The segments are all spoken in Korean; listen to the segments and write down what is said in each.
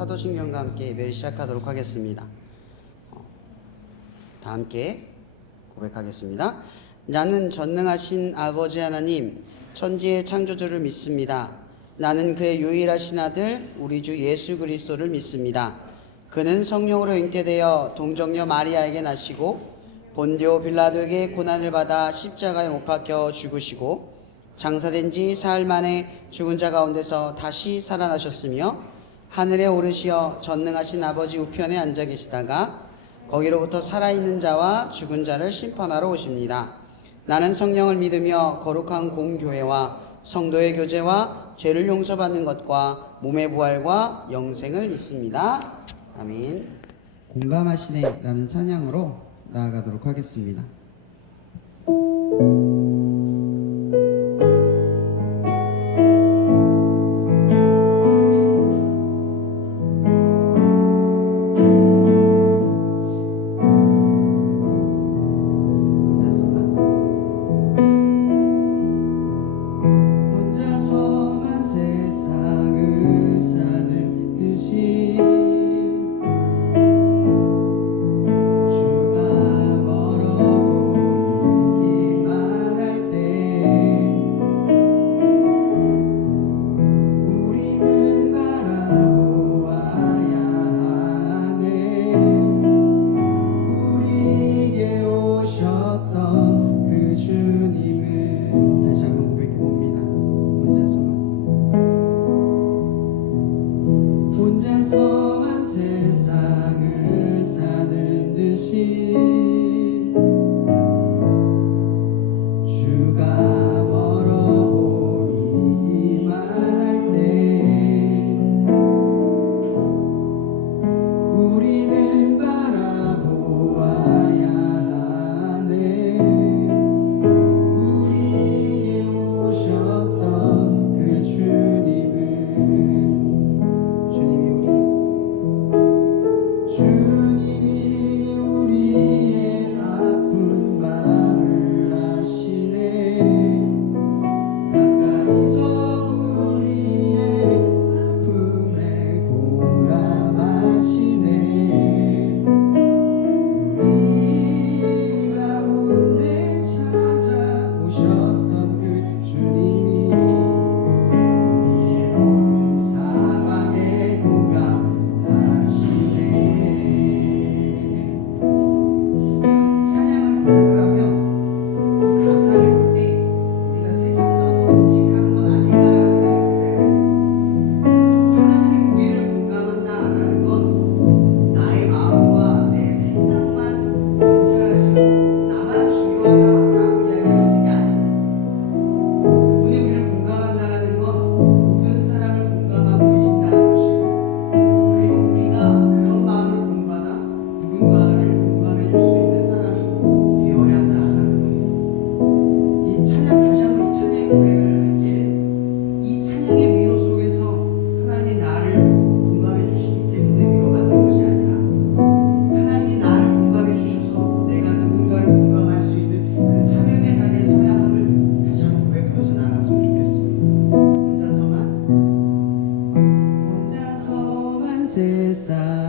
사도신경과 함께 예배를 시작하도록 하겠습니다. 다 함께 고백하겠습니다. 나는 전능하신 아버지 하나님, 천지의 창조주를 믿습니다. 나는 그의 유일하신 아들 우리 주 예수 그리스도를 믿습니다. 그는 성령으로 잉태되어 동정녀 마리아에게 나시고 본디오 빌라도에게 고난을 받아 십자가에 못 박혀 죽으시고 장사된 지 사흘 만에 죽은 자 가운데서 다시 살아나셨으며 하늘에 오르시어 전능하신 아버지 우편에 앉아 계시다가 거기로부터 살아있는 자와 죽은 자를 심판하러 오십니다. 나는 성령을 믿으며 거룩한 공교회와 성도의 교제와 죄를 용서받는 것과 몸의 부활과 영생을 믿습니다. 아멘. 공감하시네 라는 찬양으로 나아가도록 하겠습니다.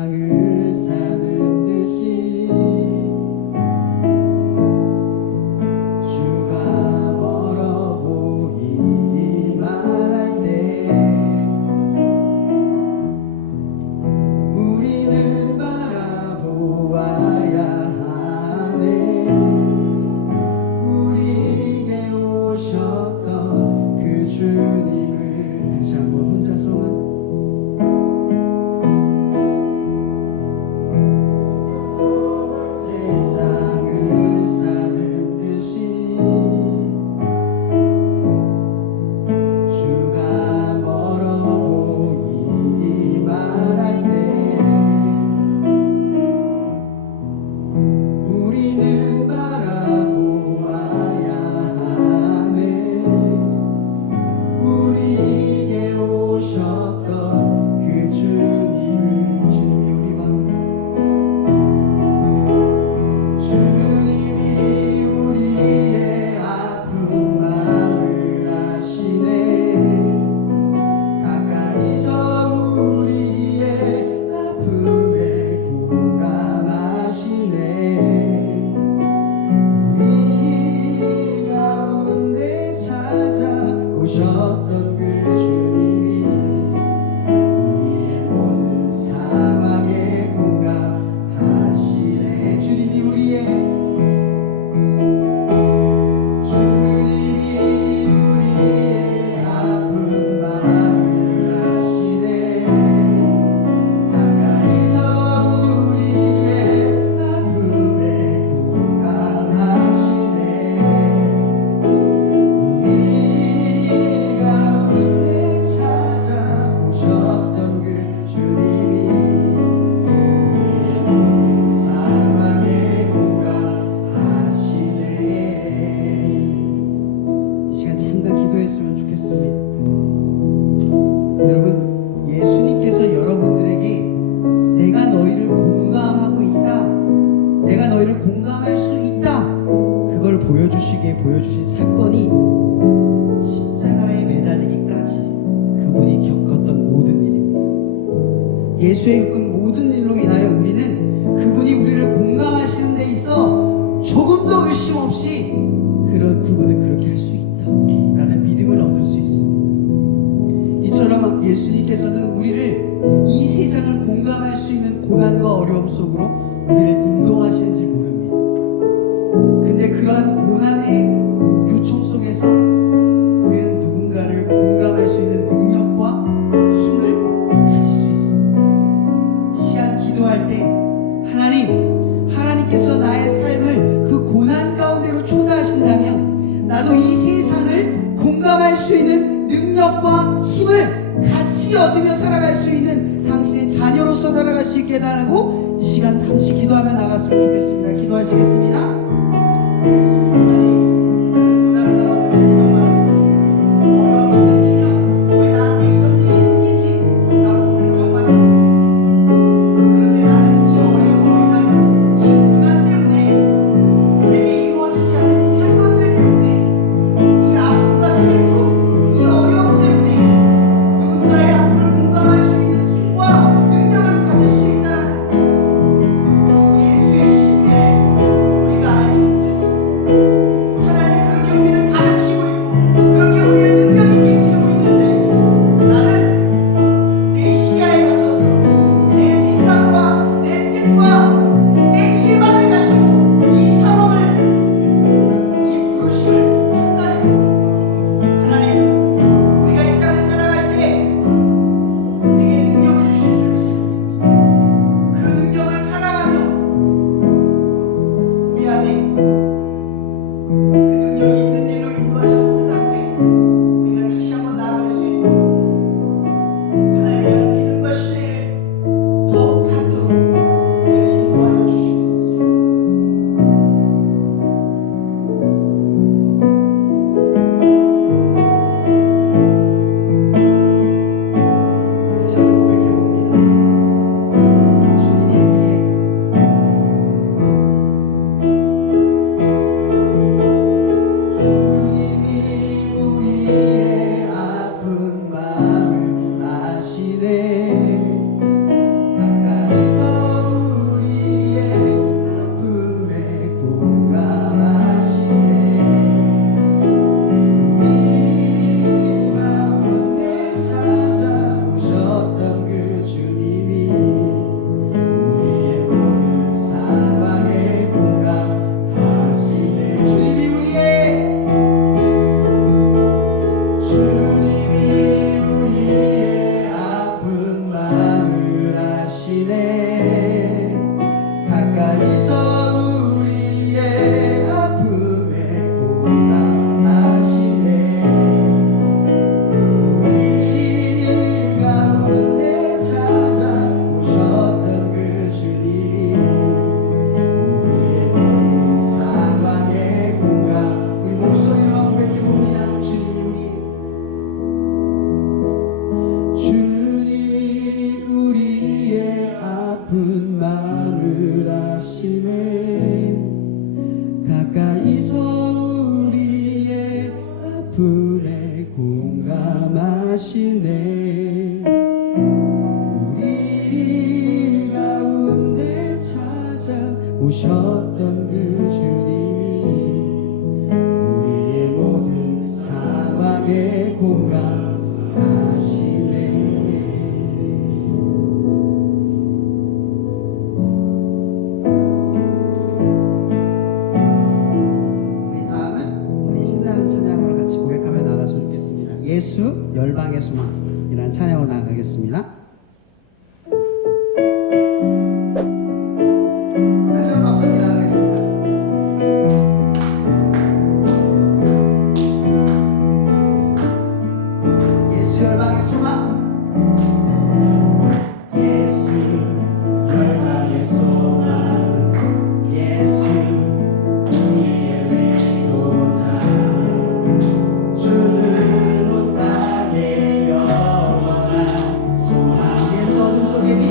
세상을 사는 듯이 주가 멀어 보이기만 할 때 우리는 바라보아야 하네. 우리에게 오셨던 그 주님을 다시 한번 혼자서만 세상을 사는 듯이 주가 멀어 보이기만 할 때 우리는 바라보아야 하네. 우리에게 오셨던 그 주님을 주님이 우리와 주님이 우리의 아픈 마음을 아시네. 가까이서 우리의 아픔에 공감하시네. 우리 가운데 찾아오셨던 그 주님이 우리의 모든 상황에 공감하시네. 주님이 우리의 아픈 마음을 아시네. 가까이서 우리의 아픔에 공감하시네. 우리 가운데 찾아오셨던 그 주님이 우리의 모든 상황에 공감하시네. 이 시간 잠깐 기도했으면 좋겠습니다. 여러분, 예수님께서 여러분들에게 내가 너희를 공감하고 있다, 내가 너희를 공감할 수 있다, 그걸 보여주신 사건이 십자가에 매달리기까지 그분이 겪었던 모든 일입니다. 예수의 겪은 모든 일로 인하여 우리는 그분이 우리를 공감하시는 데 있어 조금도 의심 없이 그분은 그렇게 할 수 있다라는 믿음을 얻을 수 있습니다. 이처럼 예수님께서는 우리를 이 세상을 공감할 수 있는 고난과 어려움 속으로 우리를 인도하시는지 모릅니다. 근데 그러한 고난의 요청 속에서 우리는 누군가를 공감할 수 있는 능력과 힘을 가질 수 있습니다. 시간 기도할 때 하나님께서 나의 삶을 그 고난 가운데로 초대하신다면 나도 이 세상을 공감할 수 있는 능력과 힘을 같이 얻으며 살아갈 수 있는 당신의 자녀로서 살아갈 수 있게 해달라고 이 시간 잠시 기도하며 나갔으면 좋겠습니다. 기도하시겠습니다. 오셨던 그 주님이 우리의 모든 상황에 공감하시네. 우리 다음은 우리 신나는 찬양으로 같이 고백하며 나갔으면 좋겠습니다. 예수 열방의 소망이라는 찬양으로 나가겠습니다. 열방의 소망 예수 열방의 소망 예수 우리의 위로자 주는 온 땅의 영원한 소망 예수 어둠 속의 빛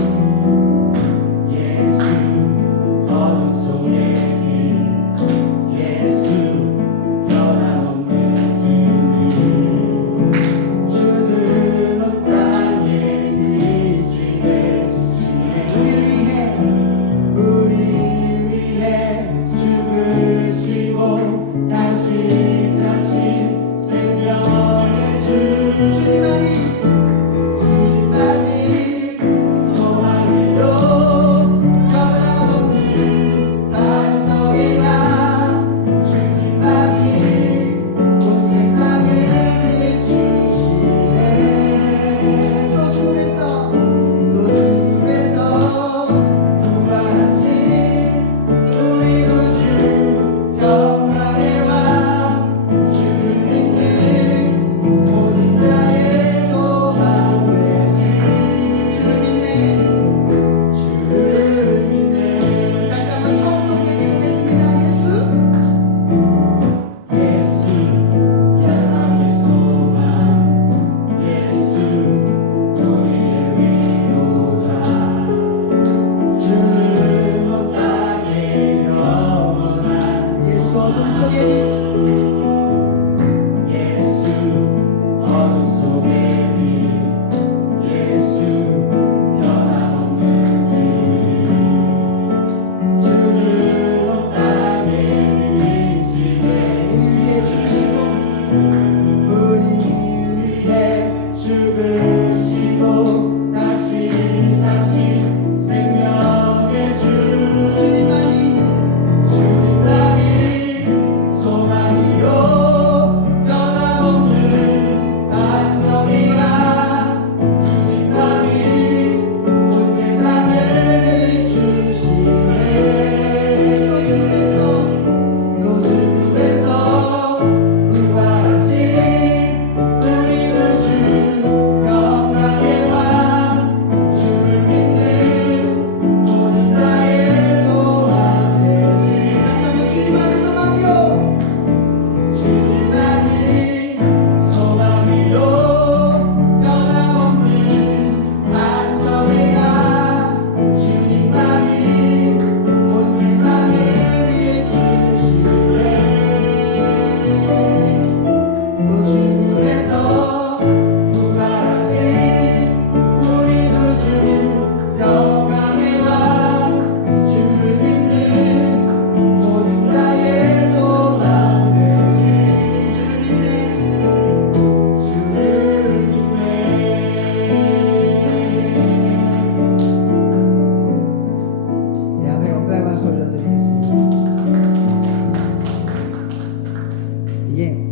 예수 어둠 속의 빛 예수 변함없는 진리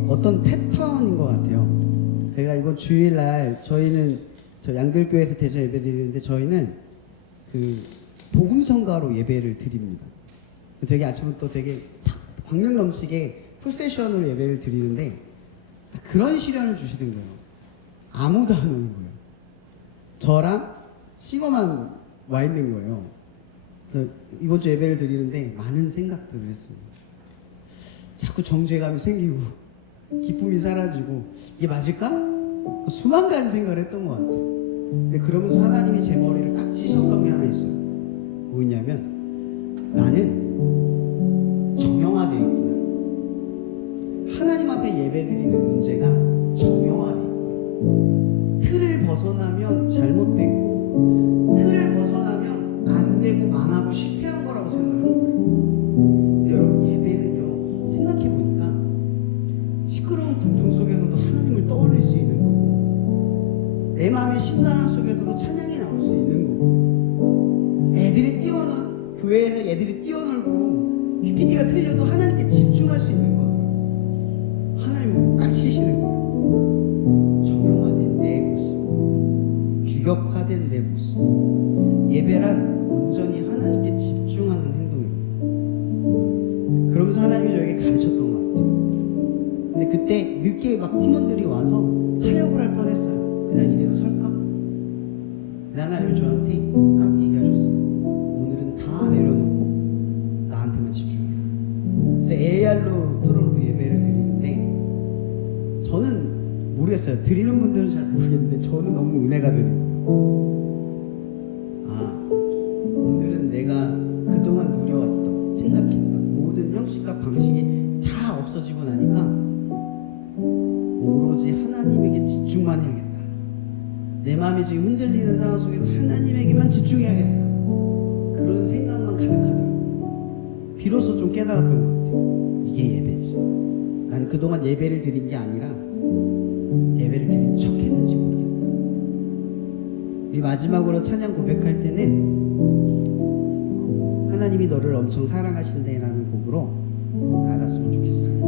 어떤 패턴인 것 같아요. 제가 이번 주일날 저희는 저 양들교회에서 대전 예배 드리는데 저희는 그 복음성가로 예배를 드립니다. 되게 아침부터 되게 박력 넘치게 풀세션으로 예배를 드리는데 그런 시련을 주시는 거예요. 아무도 안 오는 거예요. 저랑 싱어만 와 있는 거예요. 그래서 이번 주 예배를 드리는데 많은 생각들을 했습니다. 자꾸 정죄감이 생기고 기쁨이 사라지고 이게 맞을까? 수만 가지 생각을 했던 것 같아요. 근데 그러면서 하나님이 제 머리를 딱 치셨던 게 하나 있어요. 뭐냐면 나는 정형화되어 있구나. 하나님 앞에 예배드리는 문제가 정형화되어 있구나. 틀을 벗어나면 잘못됐고 틀을 벗어나면 안 되고 망하고 실패한 거라고 생각을 한 거예요. 애들이 교회에서 애들이 뛰어놀고 PPT가 틀려도 하나님께 집중할 수 있는 거더라고요. 하나님을 딱 치시는 거예요. 정형화된 내 모습, 규격화된 내 모습. 예배란 온전히 하나님께 집중하는 행동입니다. 그러면서 하나님이 저에게 가르쳤던 것 같아요. 근데 그때 늦게 막 팀원들이 와서 타협을 할 뻔했어요. 그냥 이대로 설까? 근데 하나님이 저한테 딱 얘기하셨어요. 오늘은 다 내려놓고 나한테만 집중해라. 그래서 AR로 틀어놓고 예배를 드리는데, 저는 모르겠어요. 드리는 분들은 잘 모르겠는데 저는 너무 은혜가 되는 거예요. 오늘은 내가 그동안 누려왔던, 생각했던 모든 형식과 방식이 다 없어지고 나니까 오로지 하나님에게 집중만 해야겠다. 내 마음이 지금 흔들리는 상황 속에서 하나님에게만 집중해야겠다. 그런 생각만 가득하더라고요. 비로소 좀 깨달았던 것 같아요. 이게 예배지. 나는 그동안 예배를 드린 게 아니라 예배를 드린 척 했는지 모르겠다. 우리 마지막으로 찬양 고백할 때는 하나님이 너를 엄청 사랑하신대 라는 곡으로 나갔으면 좋겠습니다.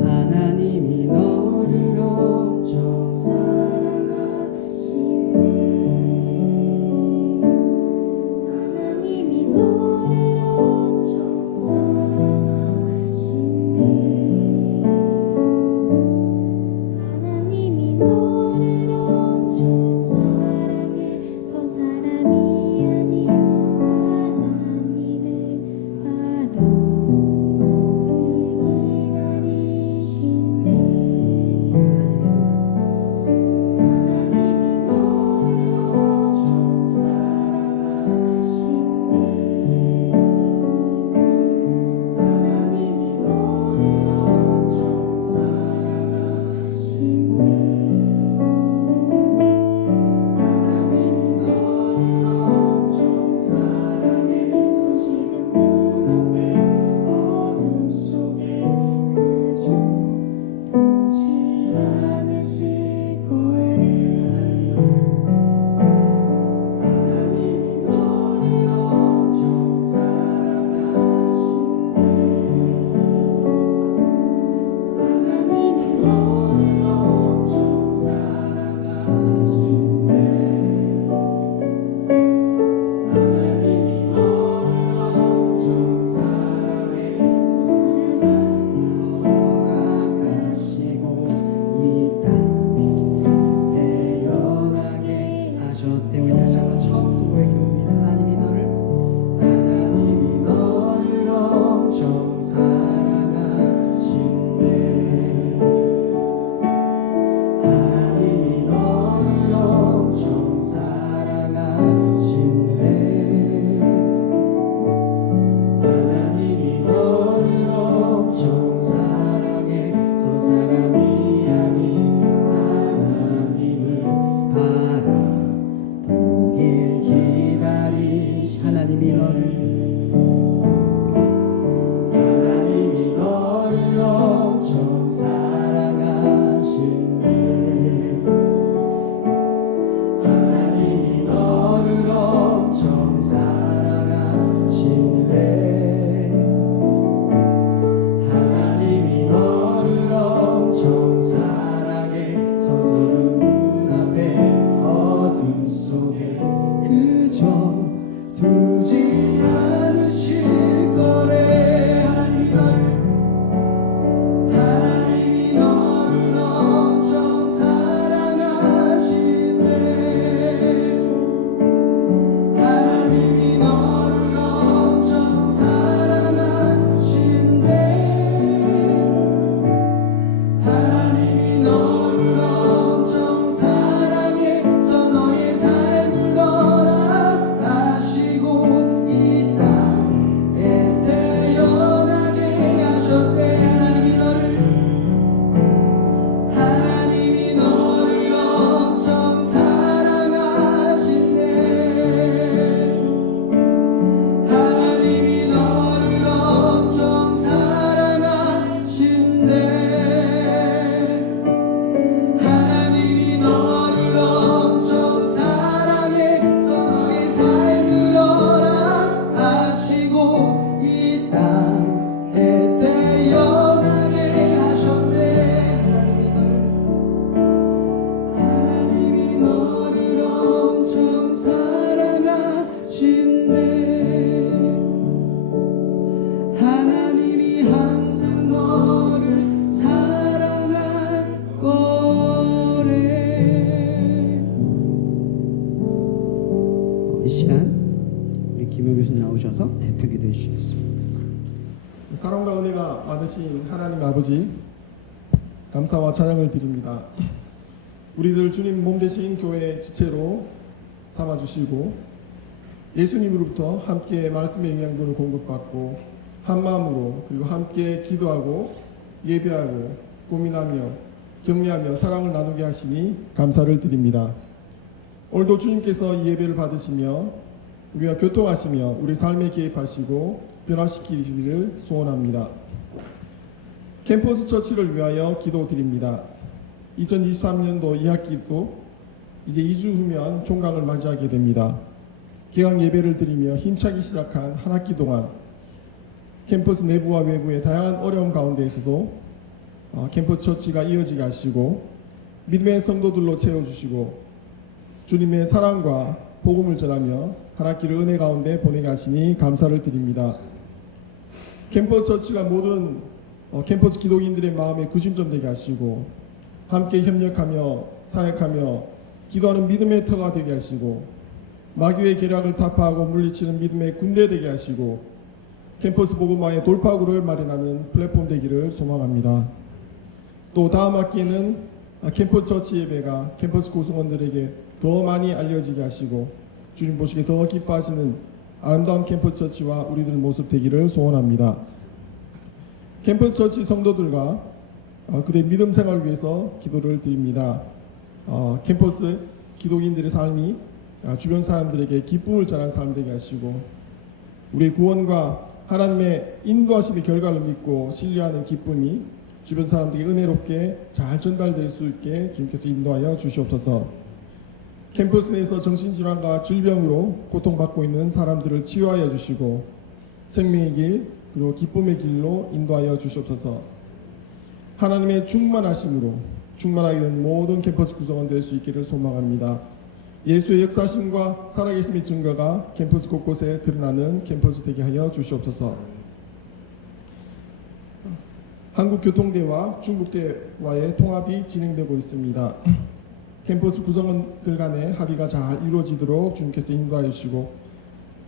하나님이 너를 엄청 사랑하신대. 하나님이 너를 엄청 이 시간 우리 김효 교수님 나오셔서 대표 기도해 주시겠습니다. 사랑과 은혜가 많으신 하나님 아버지, 감사와 찬양을 드립니다. 우리들 주님 몸 되신 교회의 지체로 삼아주시고 예수님으로부터 함께 말씀의 영양분을 공급받고 한 마음으로 그리고 함께 기도하고 예배하고 고민하며 격려하며 사랑을 나누게 하시니 감사를 드립니다. 오늘도 주님께서 이 예배를 받으시며 우리가 교통하시며 우리 삶에 개입하시고 변화시키시기를 소원합니다. 캠퍼스 처치를 위하여 기도드립니다. 2023년도 2학기도 이제 2주 후면 종강을 맞이하게 됩니다. 개강 예배를 드리며 힘차게 시작한 한 학기 동안 캠퍼스 내부와 외부의 다양한 어려움 가운데 있어서 캠퍼스 처치가 이어지게 하시고 믿음의 성도들로 채워주시고 주님의 사랑과 복음을 전하며 한 학기를 은혜 가운데 보내게 하시니 감사를 드립니다. 캠퍼스 처치가 모든 캠퍼스 기독인들의 마음의 구심점 되게 하시고 함께 협력하며 사역하며 기도하는 믿음의 터가 되게 하시고 마귀의 계략을 타파하고 물리치는 믿음의 군대 되게 하시고 캠퍼스 복음화의 돌파구를 마련하는 플랫폼 되기를 소망합니다. 또 다음 학기에는 캠퍼스 처치 예배가 캠퍼스 구성원들에게 더 많이 알려지게 하시고 주님 보시기에 더 기뻐하시는 아름다운 캠퍼스 처치와 우리들 모습 되기를 소원합니다. 캠퍼스 처치 성도들과 그들의 믿음 생활을 위해서 기도를 드립니다. 캠퍼스 기독인들의 삶이 주변 사람들에게 기쁨을 전하는 삶 되게 하시고 우리의 구원과 하나님의 인도하심의 결과를 믿고 신뢰하는 기쁨이 주변 사람들에게 은혜롭게 잘 전달될 수 있게 주님께서 인도하여 주시옵소서. 캠퍼스 내에서 정신질환과 질병으로 고통받고 있는 사람들을 치유하여 주시고 생명의 길 그리고 기쁨의 길로 인도하여 주시옵소서. 하나님의 충만하심으로 충만하게 된 모든 캠퍼스 구성원 될 수 있기를 소망합니다. 예수의 역사심과 살아계심의 증거가 캠퍼스 곳곳에 드러나는 캠퍼스 되게 하여 주시옵소서. 한국교통대와 중국대와의 통합이 진행되고 있습니다. 캠퍼스 구성원들 간의 합의가 잘 이루어지도록 주님께서 인도하여 주시고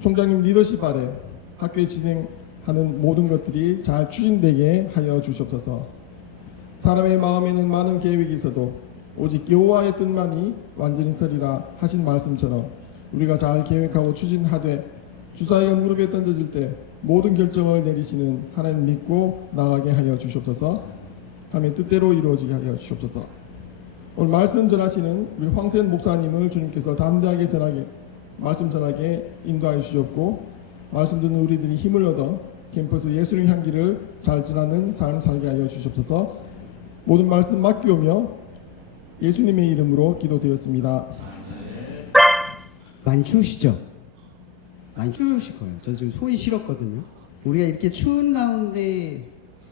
총장님 리더십 아래 학교에 진행하는 모든 것들이 잘 추진되게 하여 주시옵소서. 사람의 마음에는 많은 계획이 있어도 오직 여호와의 뜻만이 완전히 서리라 하신 말씀처럼 우리가 잘 계획하고 추진하되 주사위가 무릎에 던져질 때 모든 결정을 내리시는 하나님 믿고 나가게 하여 주시옵소서. 하나님의 뜻대로 이루어지게 하여 주시옵소서. 오늘 말씀 전하시는 우리 황세현 목사님을 주님께서 담대하게 말씀 전하게 인도하여 주시옵고 말씀 듣는 우리들이 힘을 얻어 캠퍼스 예수의 향기를 잘 전하는 삶을 살게 하여 주시옵소서. 모든 말씀 맡기오며 예수님의 이름으로 기도드렸습니다. 많이 추우시죠? 많이 추우실 거예요. 저 지금 손이 시렸거든요. 우리가 이렇게 추운 가운데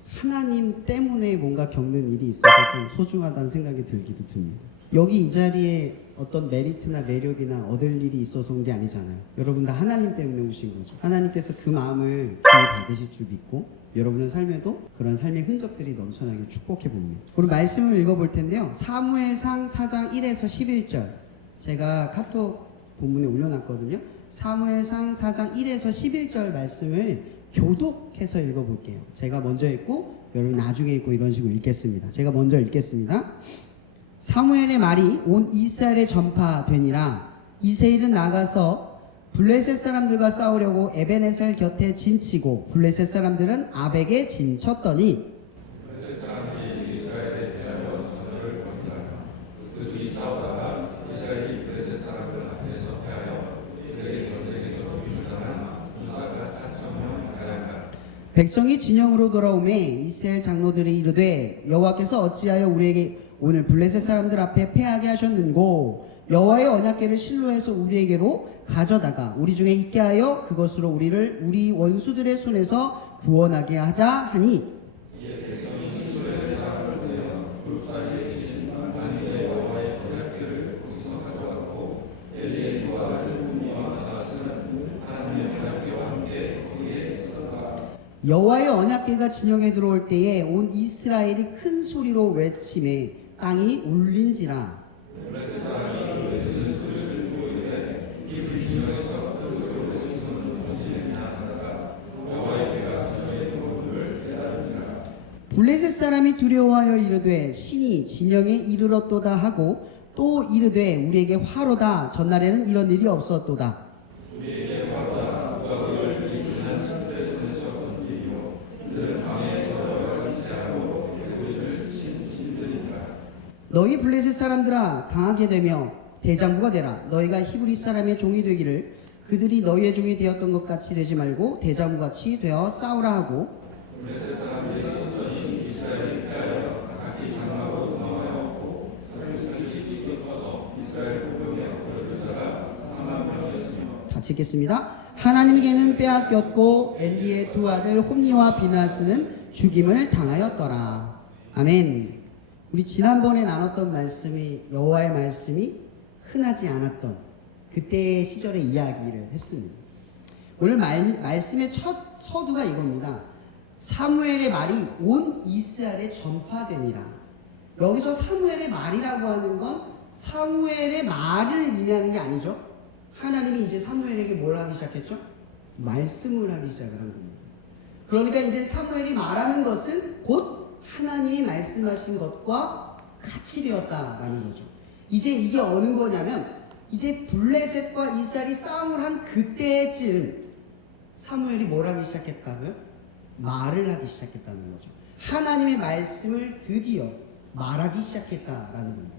하나님 때문에 뭔가 겪는 일이 있어서 좀 소중하다는 생각이 들기도 듭니다. 여기 이 자리에 어떤 메리트나 매력이나 얻을 일이 있어서 온 게 아니잖아요. 여러분 다 하나님 때문에 오신 거죠. 하나님께서 그 마음을 기회 받으실 줄 믿고 여러분의 삶에도 그런 삶의 흔적들이 넘쳐나게 축복해 봅니다. 우리 말씀을 읽어볼 텐데요. 사무엘상 4장 1에서 11절 제가 카톡 본문에 올려놨거든요. 사무엘상 4장 1에서 11절 말씀을 교독해서 읽어볼게요. 제가 먼저 읽고 여러분이 나중에 읽고 이런 식으로 읽겠습니다. 제가 먼저 읽겠습니다. 사무엘의 말이 온 이스라엘에 전파되니라. 이세일은 나가서 블레셋 사람들과 싸우려고 에베네셀 곁에 진치고 블레셋 사람들은 아벡에 진쳤더니 백성이 진영으로 돌아오매 이스라엘 장로들이 이르되 여호와께서 어찌하여 우리에게 오늘 블레셋 사람들 앞에 패하게 하셨는고 여호와의 언약궤를 실로에서 우리에게로 가져다가 우리 중에 있게 하여 그것으로 우리를 우리 원수들의 손에서 구원하게 하자 하니 여호와의 언약궤가 진영에 들어올 때에 온 이스라엘이 큰 소리로 외치매 땅이 울린지라. 블레셋 사람이 두려워하여 이르되 신이 진영에 이르렀도다 하고 또 이르되 우리에게 화로다. 전날에는 이런 일이 없었도다. 너희 블레셋 사람들아 강하게 되며 대장부가 되라. 너희가 히브리 사람의 종이 되기를 그들이 너희의 종이 되었던 것 같이 되지 말고 대장부 같이 되어 싸우라 하고 같이 읽겠습니다. 하나님에게는 빼앗겼고 엘리의 두 아들 홈니와 비나스는 죽임을 당하였더라. 아멘. 우리 지난번에 나눴던 말씀이 여호와의 말씀이 흔하지 않았던 그때의 시절의 이야기를 했습니다. 오늘 말씀의 첫 서두가 이겁니다. 사무엘의 말이 온 이스라엘에 전파되니라. 여기서 사무엘의 말이라고 하는 건 사무엘의 말을 의미하는 게 아니죠. 하나님이 이제 사무엘에게 뭘 하기 시작했죠? 말씀을 하기 시작을 한 겁니다. 그러니까 이제 사무엘이 말하는 것은 곧 하나님이 말씀하신 것과 같이 되었다라는 거죠. 이제 이게 어느 거냐면 이제 블레셋과 이스라엘이 싸움을 한 그때쯤 사무엘이 뭘 하기 시작했다고요? 말을 하기 시작했다는 거죠. 하나님의 말씀을 드디어 말하기 시작했다라는 겁니다.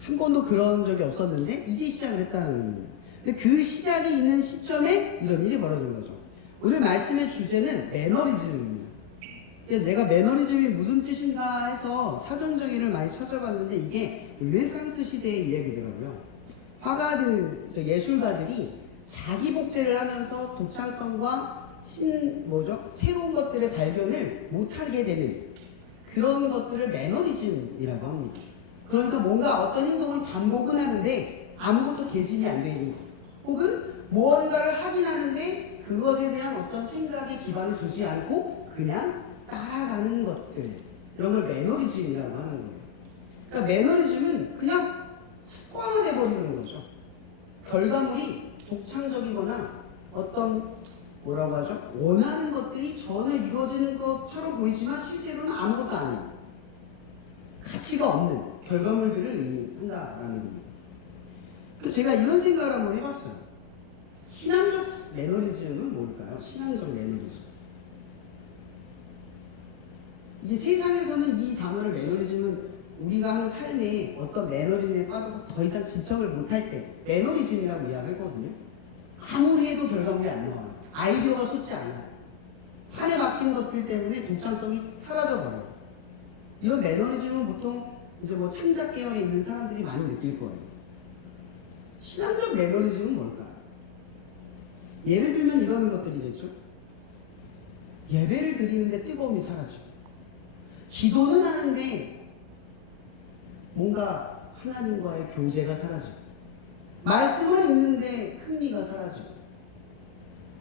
한 번도 그런 적이 없었는데 이제 시작을 했다는 겁니다. 근데 그 시작이 있는 시점에 이런 일이 벌어진 거죠. 오늘 말씀의 주제는 매너리즘입니다. 내가 매너리즘이 무슨 뜻인가 해서 사전 정의를 많이 찾아봤는데 이게 르네상스 시대의 이야기더라고요. 화가들, 예술가들이 자기 복제를 하면서 독창성과 새로운 것들의 발견을 못하게 되는 그런 것들을 매너리즘이라고 합니다. 그러니까 뭔가 어떤 행동을 반복은 하는데 아무것도 개진이 안 되어 있는 것, 혹은 무언가를 하긴 하는데 그것에 대한 어떤 생각에 기반을 두지 않고 그냥 따라가는 것들, 이런 걸 매너리즘이라고 하는 거예요. 그러니까 매너리즘은 그냥 습관화돼 버리는 거죠. 결과물이 독창적이거나 어떤 뭐라고 하죠? 원하는 것들이 전혀 이루어지는 것처럼 보이지만 실제로는 아무것도 아닌 가치가 없는 결과물들을 의미한다라는 겁니다. 제가 이런 생각을 한번 해봤어요. 신앙적 매너리즘은 뭘까요? 신앙적 매너리즘. 이게 세상에서는 이 단어를 매너리즘은 우리가 하는 삶에 어떤 매너리즘에 빠져서 더 이상 진척을 못할 때 매너리즘이라고 이야기하거든요. 아무리 해도 결과물이 안 나와요. 아이디어가 솟지 않아요. 한해 박힌 것들 때문에 독창성이 사라져버려요. 이런 매너리즘은 보통 이제 창작 계열에 있는 사람들이 많이 느낄 거예요. 신앙적 매너리즘은 뭘까요? 예를 들면 이런 것들이겠죠. 예배를 드리는데 뜨거움이 사라지고, 기도는 하는데 뭔가 하나님과의 교제가 사라지고, 말씀을 읽는데 흥미가 사라지고,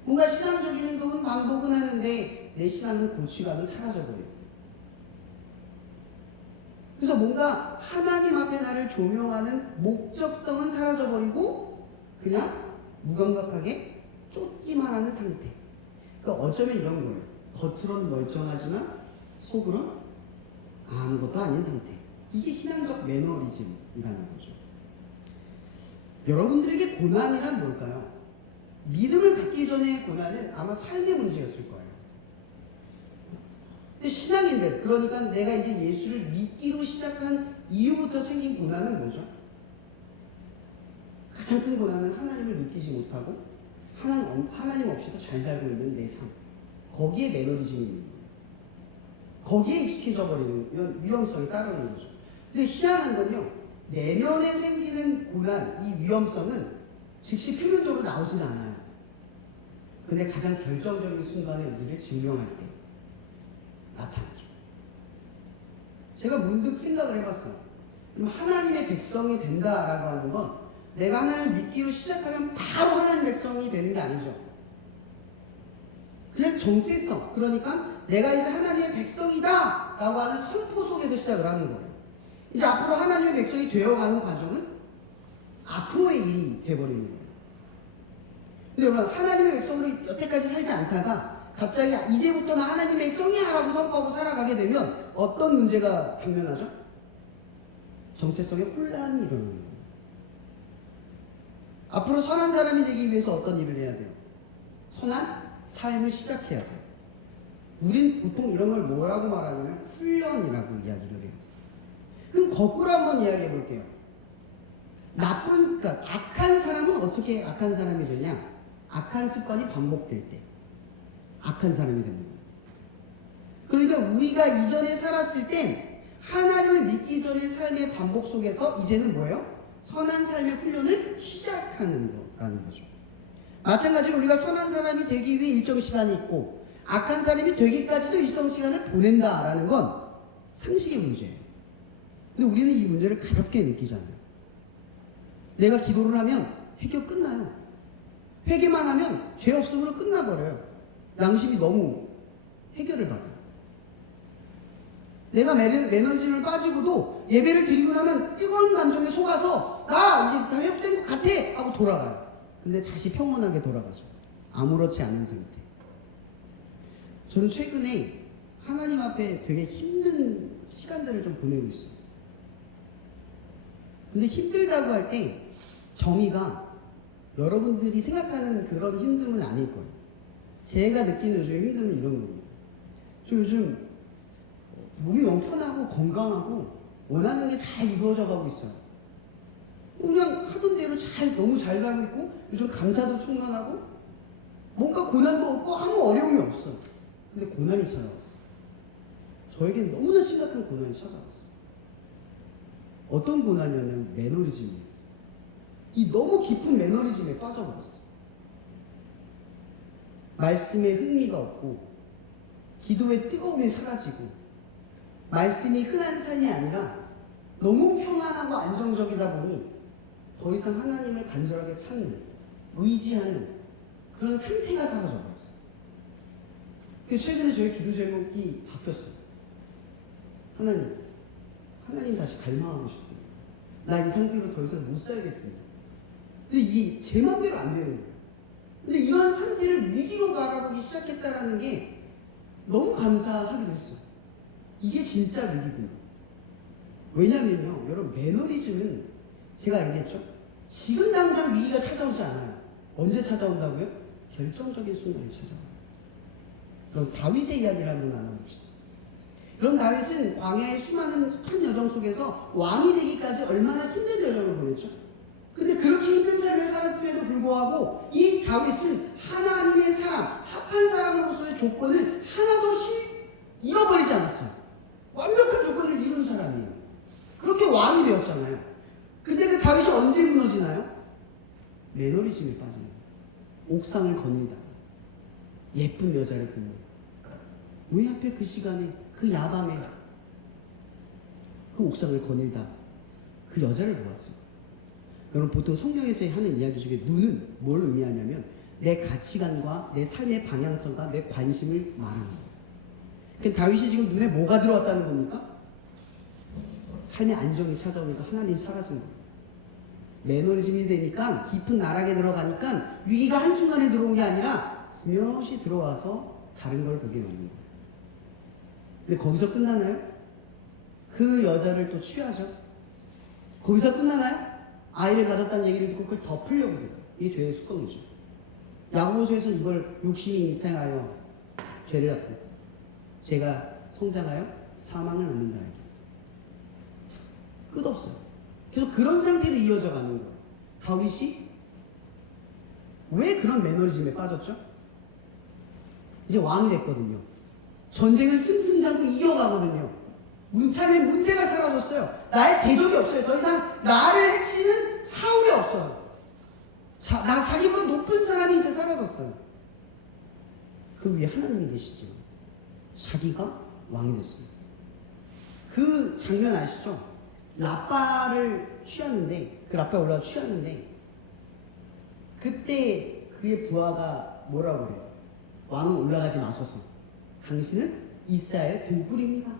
뭔가 신앙적인 행동은 반복은 하는데 내 신앙은 고취감이 사라져버려요. 그래서 뭔가 하나님 앞에 나를 조명하는 목적성은 사라져버리고 그냥 무감각하게 쫓기만 하는 상태. 그러니까 어쩌면 이런 거예요. 겉으로는 멀쩡하지만 속으로는 아무것도 아닌 상태. 이게 신앙적 매너리즘이라는 거죠. 여러분들에게 고난이란 뭘까요? 믿음을 갖기 전에 고난은 아마 삶의 문제였을 거예요. 근데 신앙인들, 그러니까 내가 이제 예수를 믿기로 시작한 이후부터 생긴 고난은 뭐죠? 가장 큰 고난은 하나님을 믿기지 못하고 하나님 없이도 잘 살고 있는 내 삶. 거기에 매너리즘이 있는 거예요. 거기에 익숙해져 버리는 이런 위험성이 따르는 거죠. 근데 희한한 건요, 내면에 생기는 고난, 이 위험성은 즉시 표면적으로 나오지는 않아요. 근데 가장 결정적인 순간에 우리를 증명할 때 나타나죠. 제가 문득 생각을 해봤어요. 그럼 하나님의 백성이 된다라고 하는 건 내가 하나님을 믿기로 시작하면 바로 하나님 백성이 되는 게 아니죠. 그냥 정체성, 그러니까 내가 이제 하나님의 백성이다 라고 하는 선포 속에서 시작을 하는 거예요. 이제 앞으로 하나님의 백성이 되어가는 과정은 앞으로의 일이 돼버리는 거예요. 근데 여러분, 하나님의 백성으로 여태까지 살지 않다가 갑자기 이제부터는 하나님의 백성이야 라고 선포하고 살아가게 되면 어떤 문제가 당면하죠? 정체성의 혼란이 일어나는 거예요. 앞으로 선한 사람이 되기 위해서 어떤 일을 해야 돼요? 선한 삶을 시작해야 돼요. 우린 보통 이런 걸 뭐라고 말하냐면 훈련이라고 이야기를 해요. 그럼 거꾸로 한번 이야기해 볼게요. 그러니까 악한 사람은 어떻게 악한 사람이 되냐? 악한 습관이 반복될 때 악한 사람이 되는 거예요. 그러니까 우리가 이전에 살았을 땐 하나님을 믿기 전의 삶의 반복 속에서 이제는 뭐예요? 선한 삶의 훈련을 시작하는 거라는 거죠. 마찬가지로 우리가 선한 사람이 되기 위해 일정 시간이 있고 악한 사람이 되기까지도 일정 시간을 보낸다라는 건 상식의 문제예요. 근데 우리는 이 문제를 가볍게 느끼잖아요. 내가 기도를 하면 해결 끝나요. 회개만 하면 죄 없음으로 끝나버려요. 양심이 너무 해결을 받아요. 내가 매너리즘을 빠지고도 예배를 드리고 나면 뜨거운 감정에 속아서 나 이제 다 회복된 것 같아 하고 돌아가요. 근데 다시 평온하게 돌아가죠. 아무렇지 않은 상태. 저는 최근에 하나님 앞에 되게 힘든 시간들을 좀 보내고 있어요. 근데 힘들다고 할 때 정의가 여러분들이 생각하는 그런 힘듦은 아닐 거예요. 제가 느끼는 요즘의 힘듦은 이런 겁니다. 저 요즘 몸이 너무 편하고 건강하고 원하는 게 잘 이루어져 가고 있어요. 그냥 하던 대로 너무 잘 살고 있고 요즘 감사도 충만하고 뭔가 고난도 없고 아무 어려움이 없어요. 근데 고난이 찾아왔어요. 저에겐 너무나 심각한 고난이 찾아왔어요. 어떤 고난이냐면 매너리즘이었어요. 이 너무 깊은 매너리즘에 빠져버렸어요. 말씀에 흥미가 없고 기도의 뜨거움이 사라지고 말씀이 흔한 삶이 아니라 너무 평안하고 안정적이다 보니 더 이상 하나님을 간절하게 찾는, 의지하는 그런 상태가 사라져버렸어요. 그래서 최근에 저희 기도 제목이 바뀌었어요. 하나님 다시 갈망하고 싶습니다. 나 이 상태로 더 이상 못 살겠습니다. 근데 이게 제 맘대로 안 되는 거예요. 근데 이런 상태를 위기로 바라보기 시작했다라는 게 너무 감사하기도 했어요. 이게 진짜 위기구나. 왜냐면요, 여러분, 매너리즘은 제가 얘기했죠? 지금 당장 위기가 찾아오지 않아요. 언제 찾아온다고요? 결정적인 순간에 찾아와요. 그럼 다윗의 이야기를 한번 나눠봅시다. 그럼 다윗은 광야의 수많은 큰 여정 속에서 왕이 되기까지 얼마나 힘든 여정을 보냈죠? 근데 그렇게 힘든 삶을 살았음에도 불구하고 이 다윗은 하나님의 사람, 합한 사람으로서의 조건을 하나도 잃어버리지 않았어요. 완벽한 조건을 이룬 사람이에요. 그렇게 왕이 되었잖아요. 근데 그 다윗이 언제 무너지나요? 매너리즘에 빠진 거예요. 옥상을 거닐다. 예쁜 여자를 봅니다. 왜 하필 그 시간에, 그 야밤에 그 옥상을 거닐다 그 여자를 보았을까? 여러분, 보통 성경에서 하는 이야기 중에 눈은 뭘 의미하냐면 내 가치관과 내 삶의 방향성과 내 관심을 말하는 거예요. 그러니까 다윗이 지금 눈에 뭐가 들어왔다는 겁니까? 삶의 안정이 찾아오니까 하나님 사라진 거예요. 매너리즘이 되니까 깊은 나락에 들어가니까 위기가 한순간에 들어온 게 아니라 스며시 들어와서 다른 걸 보게 되는 거예요. 근데 거기서 끝나나요? 그 여자를 또 취하죠. 거기서 끝나나요? 아이를 가졌다는 얘기를 듣고 그걸 덮으려고 돼요. 이게 죄의 속성이죠. 야고보서에서는 이걸 욕심이 잉태하여 죄를 낳고 죄가 성장하여 사망을 낳는다 알겠어요. 끝없어요. 계속 그런 상태로 이어져 가는 거예요. 다윗이 왜 그런 매너리즘에 빠졌죠? 이제 왕이 됐거든요. 전쟁을 승승장구 이겨가거든요. 삶의 문제가 사라졌어요. 나의 대적이 없어요. 더 이상 나를 해치는 사울이 없어요. 자기보다 높은 사람이 이제 사라졌어요. 그 위에 하나님이 계시죠. 자기가 왕이 됐어요. 그 장면 아시죠? 라빠를 취하는데, 그 라빠에 올라가 취하는데, 그때 그의 부하가 뭐라고 그래요? 왕은 올라가지 마소서. 당신은 이스라엘 등불입니다.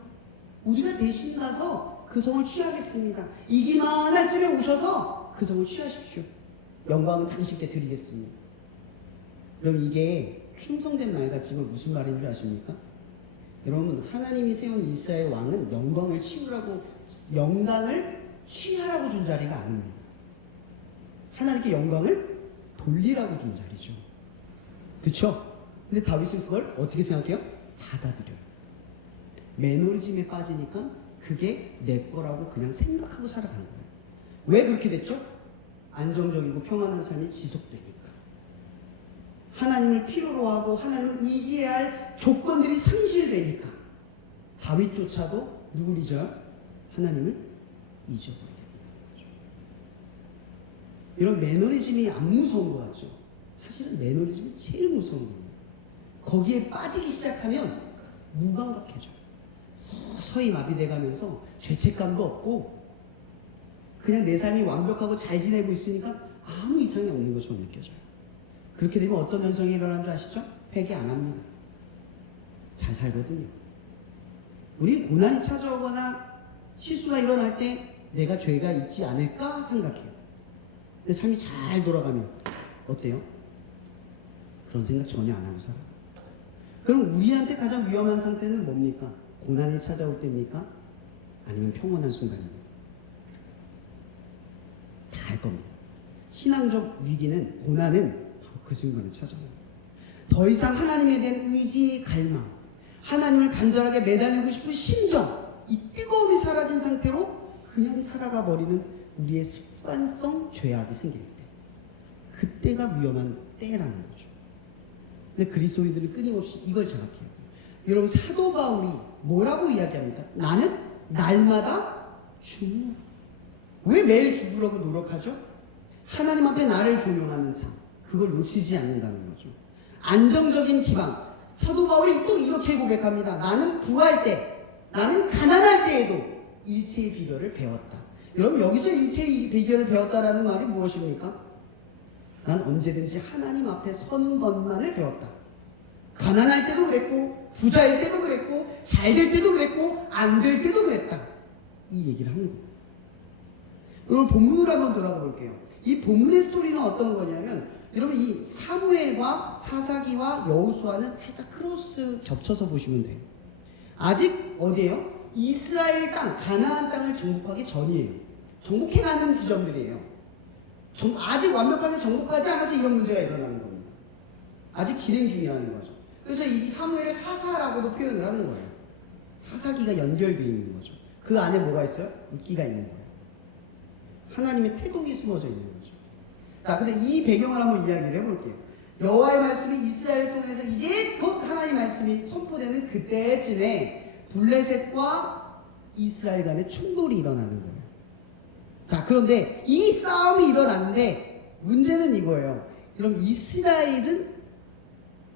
우리가 대신 가서 그 성을 취하겠습니다. 이기만 할 쯤에 오셔서 그 성을 취하십시오. 영광은 당신께 드리겠습니다. 그럼 이게 충성된 말 같지만 무슨 말인 줄 아십니까? 여러분, 하나님이 세운 이스라엘 왕은 영광을 취하라고 준 자리가 아닙니다. 하나님께 영광을 돌리라고 준 자리죠. 그쵸? 근데 다윗은 그걸 어떻게 생각해요? 받아들여요. 매너리즘에 빠지니까 그게 내 거라고 그냥 생각하고 살아간 거예요. 왜 그렇게 됐죠? 안정적이고 평안한 삶이 지속되니까. 하나님을 필요로 하고 하나님을 의지해야 할 조건들이 상실되니까 다윗조차도 누굴 잊어요? 하나님을 잊어버리게 되는 거죠. 이런 매너리즘이 안 무서운 것 같죠? 사실은 매너리즘이 제일 무서운 겁니다. 거기에 빠지기 시작하면 무감각해져요. 서서히 마비돼가면서 죄책감도 없고 그냥 내 삶이 완벽하고 잘 지내고 있으니까 아무 이상이 없는 것처럼 느껴져요. 그렇게 되면 어떤 현상이 일어나는 줄 아시죠? 회개 안 합니다. 잘 살거든요. 우리 고난이 찾아오거나 실수가 일어날 때 내가 죄가 있지 않을까 생각해요. 근데 삶이 잘 돌아가면 어때요? 그런 생각 전혀 안 하고 살아. 그럼 우리한테 가장 위험한 상태는 뭡니까? 고난이 찾아올 때입니까? 아니면 평온한 순간입니까? 다 알 겁니다. 신앙적 위기는, 고난은 그 순간에 찾아옵니다. 더 이상 하나님에 대한 의지, 갈망, 하나님을 간절하게 매달리고 싶은 심정, 이 뜨거움이 사라진 상태로 그냥 살아가 버리는 우리의 습관성 죄악이 생길 때, 그때가 위험한 때라는 거죠. 근데 그리스도인들은 끊임없이 이걸 자각해야 돼요. 여러분, 사도 바울이 뭐라고 이야기합니까? 나는 날마다 죽노라. 왜 매일 죽으려고 노력하죠? 하나님 앞에 나를 존용하는 삶, 그걸 놓치지 않는다는 거죠. 안정적인 기반. 사도 바울이 또 이렇게 고백합니다. 나는 부할 때, 나는 가난할 때에도 일체의 비결을 배웠다. 여러분, 여기서 일체의 비결을 배웠다라는 말이 무엇입니까? 난 언제든지 하나님 앞에 서는 것만을 배웠다. 가난할 때도 그랬고, 부자일 때도 그랬고, 잘 될 때도 그랬고, 안 될 때도 그랬다. 이 얘기를 하는 거예요. 여러분, 본문으로 한번 돌아가 볼게요. 이 본문의 스토리는 어떤 거냐면, 여러분, 이 사무엘과 사사기와 여호수아는 살짝 크로스 겹쳐서 보시면 돼요. 아직 어디예요? 이스라엘 땅, 가나안 땅을 정복하기 전이에요. 정복해가는 지점들이에요. 아직 완벽하게 정복하지 않아서 이런 문제가 일어나는 겁니다. 아직 진행 중이라는 거죠. 그래서 이 사무엘을 사사라고도 표현을 하는 거예요. 사사기가 연결되어 있는 거죠. 그 안에 뭐가 있어요? 묻기가 있는 거예요. 하나님의 태도가 숨어져 있는 거죠. 자, 근데 이 배경을 한번 이야기를 해볼게요. 여호와의 말씀이 이스라엘 통해서 이제 곧 하나님의 말씀이 선포되는 그때쯤에 블레셋과 이스라엘 간의 충돌이 일어나는 거예요. 자, 그런데 이 싸움이 일어나는데 문제는 이거예요. 그럼 이스라엘은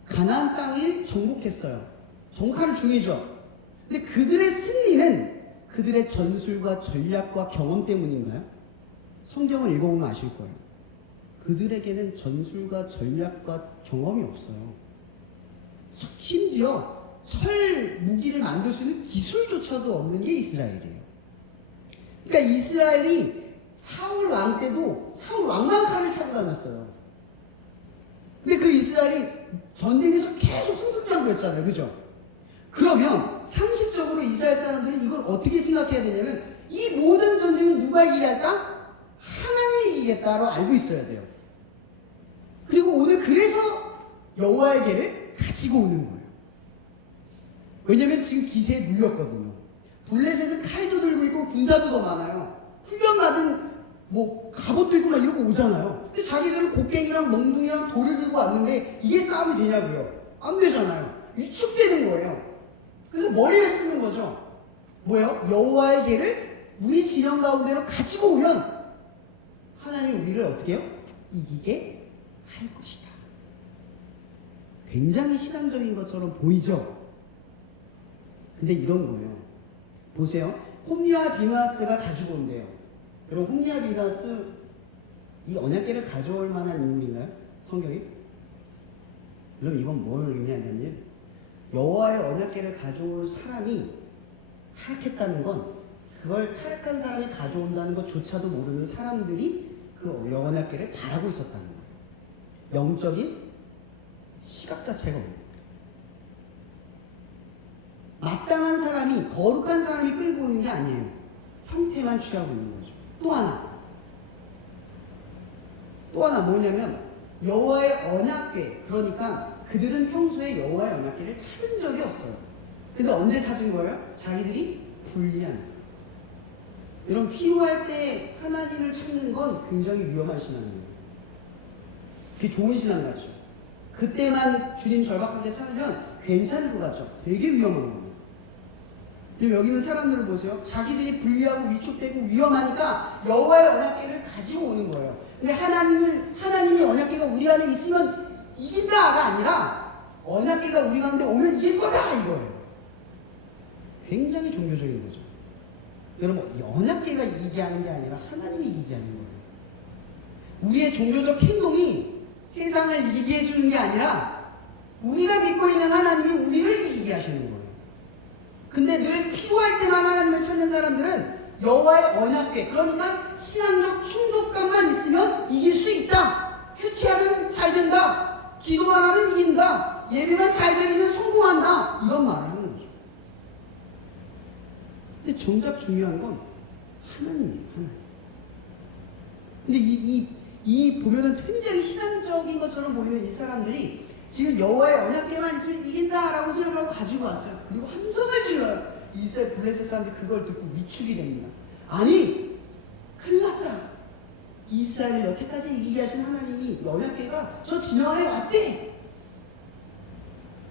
가나안 땅을 정복했어요. 정복하는 중이죠. 근데 그들의 승리는 그들의 전술과 전략과 경험 때문인가요? 성경을 읽어보면 아실 거예요. 그들에게는 전술과 전략과 경험이 없어요. 심지어 철 무기를 만들 수 있는 기술조차도 없는 게 이스라엘이에요. 그러니까 이스라엘이 사울 왕 때도 사울 왕만 칼을 차고 다녔어요. 근데 그 이스라엘이 전쟁에서 계속 승승장구했잖아요. 그죠? 그러면 상식적으로 이스라엘 사람들이 이걸 어떻게 생각해야 되냐면, 이 모든 전쟁은 누가 이기겠다? 하나님이 이기겠다로 알고 있어야 돼요. 그리고 오늘 그래서 여호와의 궤를 가지고 오는 거예요. 왜냐면 지금 기세에 눌렸거든요. 블레셋은 칼도 들고 있고 군사도 더 많아요. 훈련받은 뭐 갑옷도 있고 막 이러고 오잖아요. 근데 자기들은 곡괭이랑 멍둥이랑 돌을 들고 왔는데 이게 싸움이 되냐고요? 안 되잖아요. 위축되는 거예요. 그래서 머리를 쓰는 거죠. 뭐예요? 여호와의 궤를 우리 진영 가운데로 가지고 오면 하나님이 우리를 어떻게 해요? 이기게 할 것이다. 굉장히 신앙적인 것처럼 보이죠? 근데 이런 거예요. 보세요. 홈리와 비느하스가 가지고 온대요. 여러분, 홈리와 비느하스 이 언약궤를 가져올 만한 인물인가요? 성경에? 여러분, 이건 뭘 의미하냐면 여호와의 언약궤를 가져올 사람이 타락했다는 건, 그걸 타락한 사람이 가져온다는 것조차도 모르는 사람들이 그 언약궤를 바라고 있었다는 거예요. 영적인 시각 자체가 없는 거예요. 마땅한 사람이, 거룩한 사람이 끌고 오는 게 아니에요. 형태만 취하고 있는 거죠. 또 하나 뭐냐면 여호와의 언약궤. 그러니까 그들은 평소에 여호와의 언약궤를 찾은 적이 없어요. 근데 언제 찾은 거예요? 자기들이 불리하는 거예요. 여러분, 필요할 때 하나님을 찾는 건 굉장히 위험한 신앙이에요. 그게 좋은 신앙 같죠. 그때만 주님 절박하게 찾으면 괜찮을 것 같죠. 되게 위험한 겁니다. 여기 있는 사람들을 보세요. 자기들이 불리하고 위축되고 위험하니까 여호와의 언약궤를 가지고 오는 거예요. 근데 하나님이 언약궤가 우리 안에 있으면 이긴다가 아니라 언약궤가 우리 가운데 오면 이길 거다 이거예요. 굉장히 종교적인 거죠. 여러분, 언약궤가 이기게 하는 게 아니라 하나님이 이기게 하는 거예요. 우리의 종교적 행동이 세상을 이기게 해주는 게 아니라 우리가 믿고 있는 하나님이 우리를 이기게 하시는 거예요. 근데 늘 필요할 때만 하나님을 찾는 사람들은 여호와의 언약궤, 그러니까 신앙적 충족감만 있으면 이길 수 있다. 큐티하면 잘 된다. 기도만 하면 이긴다. 예배만 잘 드리면 성공한다. 이런 말을 하는 거죠. 근데 정작 중요한 건 하나님이에요. 하나님. 근데 이 보면은 굉장히 신앙적인 것처럼 보이는 이 사람들이 지금 여호와의 언약궤만 있으면 이긴다라고 생각하고 가지고 왔어요. 그리고 함성을 질러요. 이스라엘 블레셋 사람들이 그걸 듣고 위축이 됩니다. 아니, 큰일 났다. 이스라엘을 여태까지 이기게 하신 하나님이 언약궤가 저 진영 안에 왔대.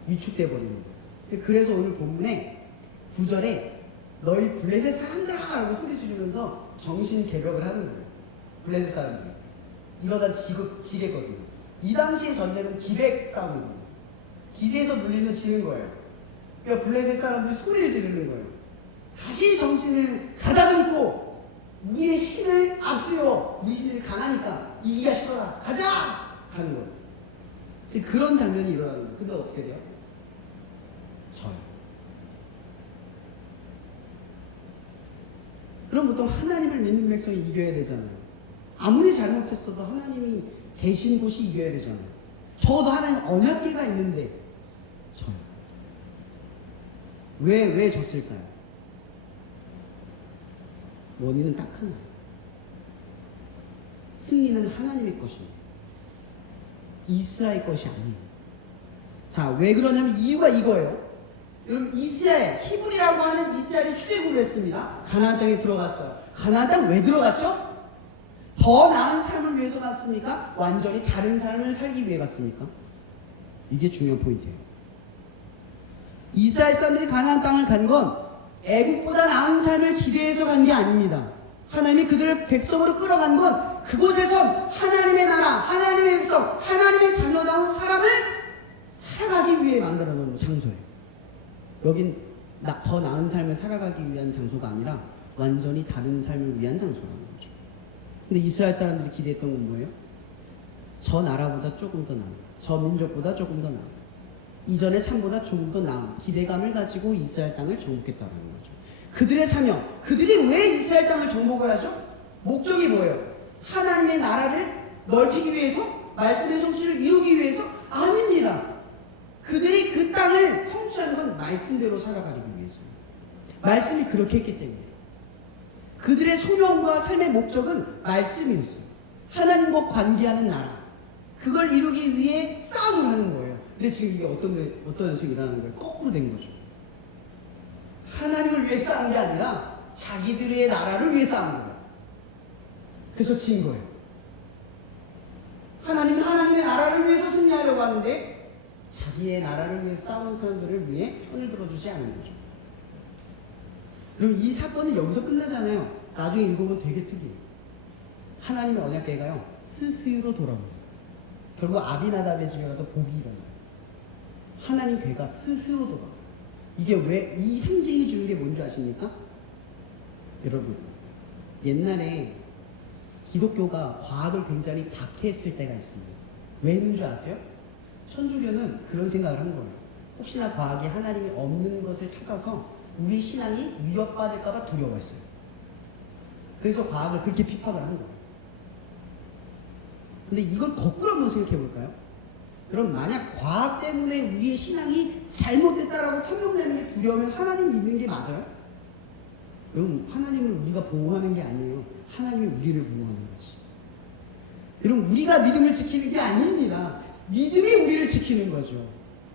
위축돼 버리는 거예요. 그래서 오늘 본문에 9절에 너희 블레셋 사람들아 라고 소리 지르면서 정신 개벽을 하는 거예요. 블레셋 사람들이. 이러다 지겠거든요. 이 당시의 전쟁은 기백 싸움이거든요. 기세에서 눌리면 지는 거예요. 그러니까 블레셋 사람들이 소리를 지르는 거예요. 다시 정신을 가다듬고 우리의 신을 앞세워. 우리 신들이 강하니까 이기게 하실 거라. 가자! 가는 거예요. 그런 장면이 일어나는 거예요. 근데 어떻게 돼요? 져요. 그럼 보통 하나님을 믿는 백성이 이겨야 되잖아요. 아무리 잘못했어도 하나님이 계신 곳이 이겨야 되잖아요. 적어도 하나님 언약궤가 있는데 져요. 왜 졌을까요? 원인은 딱 하나예요. 승리는 하나님의 것입니다. 이스라엘 것이 아니에요. 자, 왜 그러냐면 이유가 이거예요. 여러분, 이스라엘, 히브리라고 하는 이스라엘이 출애굽을 했습니다. 가나안 땅에 들어갔어요. 가나안 땅 왜 들어갔죠? 더 나은 삶을 위해서 갔습니까? 완전히 다른 삶을 살기 위해 갔습니까? 이게 중요한 포인트예요. 이스라엘 사람들이 가나안 땅을 간 건 애국보다 나은 삶을 기대해서 간 게 아닙니다. 하나님이 그들을 백성으로 끌어간 건 그곳에선 하나님의 나라, 하나님의 백성, 하나님의 자녀다운 사람을 살아가기 위해 만들어 놓은 장소예요. 여긴 더 나은 삶을 살아가기 위한 장소가 아니라 완전히 다른 삶을 위한 장소라는 거죠. 근데 이스라엘 사람들이 기대했던 건 뭐예요? 저 나라보다 조금 더 나은, 저 민족보다 조금 더 나은, 이전의 삶보다 조금 더 나은 기대감을 가지고 이스라엘 땅을 정복했다는 거죠. 그들의 사명, 그들이 왜 이스라엘 땅을 정복을 하죠? 목적이 뭐예요? 하나님의 나라를 넓히기 위해서? 말씀의 성취를 이루기 위해서? 아닙니다. 그들이 그 땅을 성취하는 건 말씀대로 살아가기 위해서입니다. 말씀이 그렇게 했기 때문에. 그들의 소명과 삶의 목적은 말씀이었어요. 하나님과 관계하는 나라. 그걸 이루기 위해 싸움을 하는 거예요. 근데 지금 이게 어떤 현상이 일어나는 거예요? 거꾸로 된 거죠. 하나님을 위해 싸운 게 아니라 자기들의 나라를 위해 싸운 거예요. 그래서 진 거예요. 하나님은 하나님의 나라를 위해서 승리하려고 하는데 자기의 나라를 위해 싸우는 사람들을 위해 편을 들어주지 않은 거죠. 그럼 이 사건은 여기서 끝나잖아요. 나중에 읽어보면 되게 특이해요. 하나님의 언약궤가요 스스로 돌아옵니다. 결국 아비나답의 집에 가서 복이 일어나요. 하나님 궤가 스스로 돌아와요. 이게 왜 이 상징이 주는 게 뭔지 아십니까? 여러분, 옛날에 기독교가 과학을 굉장히 박해했을 때가 있습니다. 왜 했는 줄 아세요? 천주교는 그런 생각을 한 거예요. 혹시나 과학이 하나님이 없는 것을 찾아서 우리 신앙이 위협받을까봐 두려워했어요. 그래서 과학을 그렇게 핍박을 한 거예요. 근데 이걸 거꾸로 한번 생각해 볼까요? 여러분, 만약 과학 때문에 우리의 신앙이 잘못됐다라고 판명되는 게 두려우면 하나님 믿는 게 맞아요? 여러분, 하나님을 우리가 보호하는 게 아니에요. 하나님이 우리를 보호하는 거지. 여러분, 우리가 믿음을 지키는 게 아닙니다. 믿음이 우리를 지키는 거죠.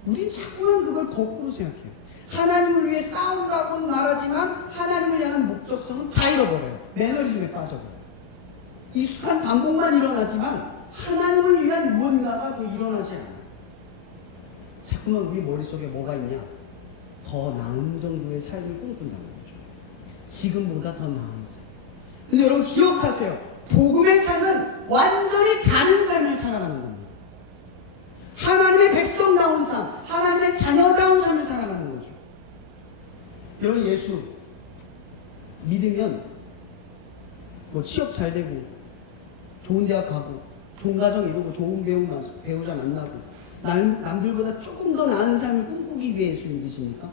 우린 자꾸만 그걸 거꾸로 생각해요. 하나님을 위해 싸운다고는 말하지만 하나님을 향한 목적성은 다 잃어버려요. 매너리즘에 빠져버려요. 익숙한 반복만 일어나지만 하나님을 위한 무언가가 더 일어나지 않아요. 자꾸만 우리 머릿속에 뭐가 있냐? 더 나은 정도의 삶을 꿈꾼다는 거죠. 지금보다 더 나은 삶. 근데 여러분 기억하세요. 복음의 삶은 완전히 다른 삶을 살아가는 겁니다. 하나님의 백성다운 삶, 하나님의 자녀다운 삶을 살아가는 거죠. 여러분, 예수 믿으면 뭐 취업 잘 되고 좋은 대학 가고 좋은 가정 이루고 좋은 배우자 만나고 남들보다 조금 더 나은 삶을 꿈꾸기 위해 예수 믿으십니까?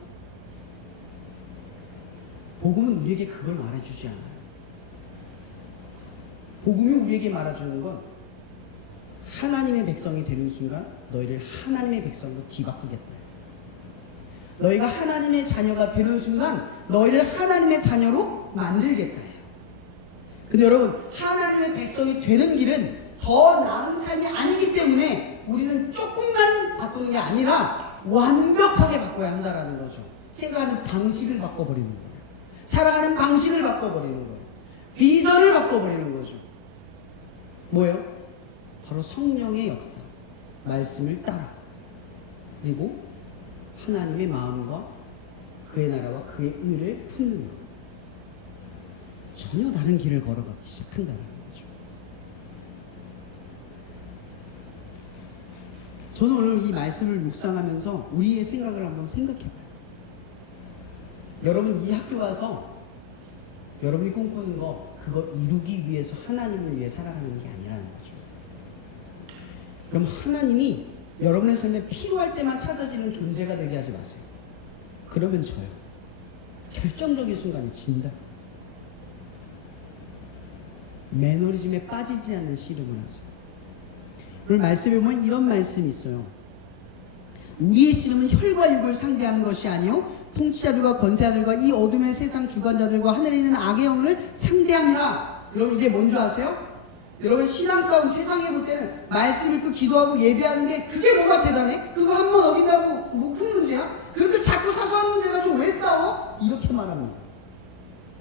복음은 우리에게 그걸 말해주지 않아요. 복음이 우리에게 말해주는 건 하나님의 백성이 되는 순간 너희를 하나님의 백성으로 뒤바꾸겠다. 너희가 하나님의 자녀가 되는 순간 너희를 하나님의 자녀로 만들겠다. 근데 여러분, 하나님의 백성이 되는 길은 더 나은 삶이 아니기 때문에 우리는 조금만 바꾸는 게 아니라 완벽하게 바꿔야 한다라는 거죠. 생각하는 방식을 바꿔버리는 거예요. 살아가는 방식을 바꿔버리는 거예요. 비전을 바꿔버리는 거죠. 뭐예요? 바로 성령의 역사, 말씀을 따라, 그리고 하나님의 마음과 그의 나라와 그의 의를 품는 것. 전혀 다른 길을 걸어가기 시작한다는 거죠. 저는 오늘 이 말씀을 묵상하면서 우리의 생각을 한번 생각해봐요. 여러분, 이 학교 와서 여러분이 꿈꾸는 거, 그거 이루기 위해서 하나님을 위해 살아가는 게 아니라는 거죠. 그럼 하나님이 여러분의 삶에 필요할 때만 찾아지는 존재가 되게 하지 마세요. 그러면 져요. 결정적인 순간에 진다. 매너리즘에 빠지지 않는 씨름을 하세요. 오늘 말씀에 보면 이런 말씀이 있어요. 우리의 씨름은 혈과 육을 상대하는 것이 아니요 통치자들과 권세자들과 이 어둠의 세상 주관자들과 하늘에 있는 악의 영을 상대함이라. 여러분, 이게 뭔지 아세요? 여러분, 신앙싸움 세상에 볼 때는 말씀 읽고 기도하고 예배하는 게 그게 뭐가 대단해? 그거 한 번 어긴다고 뭐 큰 문제야? 그렇게 자꾸 사소한 문제 가지고 왜 싸워? 이렇게 말합니다.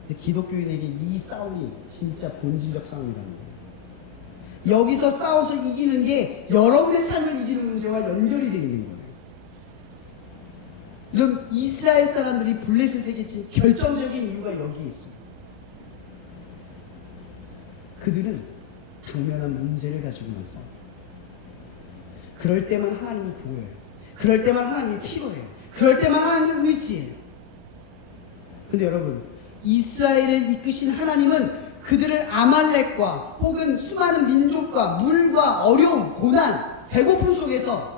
근데 기독교인에게 이 싸움이 진짜 본질적 싸움이라는 거예요. 여기서 싸워서 이기는 게 여러분의 삶을 이기는 문제와 연결이 되어 있는 거예요. 이런 이스라엘 사람들이 블레셋에게 진 결정적인 이유가 여기 있습니다. 그들은 당면한 문제를 가지고만 싸워요. 그럴 때만 하나님이 보여요. 그럴 때만 하나님이 필요해요. 그럴 때만 하나님을 의지해요. 근데 여러분, 이스라엘을 이끄신 하나님은 그들을 아말렉과 혹은 수많은 민족과 물과 어려움, 고난, 배고픔 속에서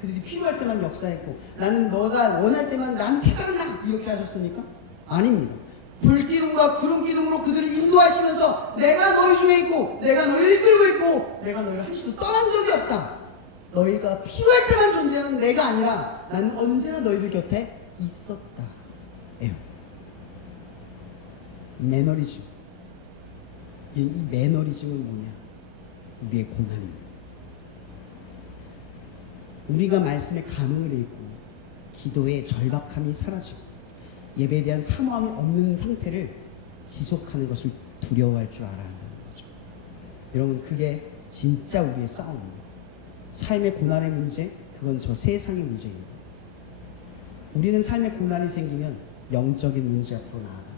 그들이 필요할 때만 역사했고, 나는 너가 원할 때만 나는 찾아간다, 이렇게 하셨습니까? 아닙니다. 불기둥과 구름기둥으로 그들을 인도하시면서 내가 너희 중에 있고 내가 너희를 이끌고 있고 내가 너희를 한시도 떠난 적이 없다. 너희가 필요할 때만 존재하는 내가 아니라 나는 언제나 너희들 곁에 있었다. 에요. 매너리즘. 이 매너리즘은 뭐냐? 우리의 고난입니다. 우리가 말씀의 감흥을 잃고 기도의 절박함이 사라지고 예배에 대한 사모함이 없는 상태를 지속하는 것을 두려워할 줄 알아야 한다는 거죠. 여러분, 그게 진짜 우리의 싸움입니다. 삶의 고난의 문제, 그건 저 세상의 문제입니다. 우리는 삶의 고난이 생기면 영적인 문제 앞으로 나아갑니다.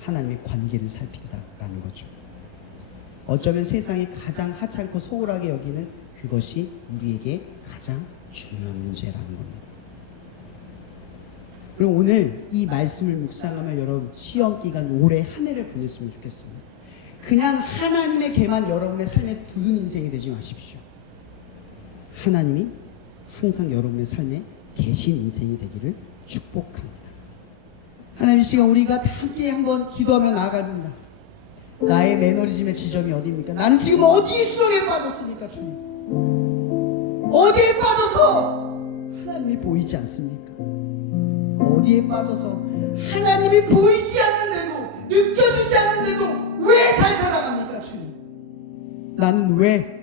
하나님의 관계를 살핀다라는 거죠. 어쩌면 세상이 가장 하찮고 소홀하게 여기는 그것이 우리에게 가장 중요한 문제라는 겁니다. 그럼 오늘 이 말씀을 묵상하며 여러분 시험 기간 올해 한 해를 보냈으면 좋겠습니다. 그냥 하나님의 개만 여러분의 삶에 두는 인생이 되지 마십시오. 하나님이 항상 여러분의 삶에 계신 인생이 되기를 축복합니다. 하나님, 이 시간 우리가 다 함께 한번 기도하며 나아갑니다. 나의 매너리즘의 지점이 어디입니까? 나는 지금 어디 수렁에 빠졌습니까, 주님? 어디에 빠져서 하나님이 보이지 않습니까? 어디에 빠져서 하나님이 보이지 않는데도, 느껴지지 않는데도 왜 잘 살아갑니까, 주님? 나는 왜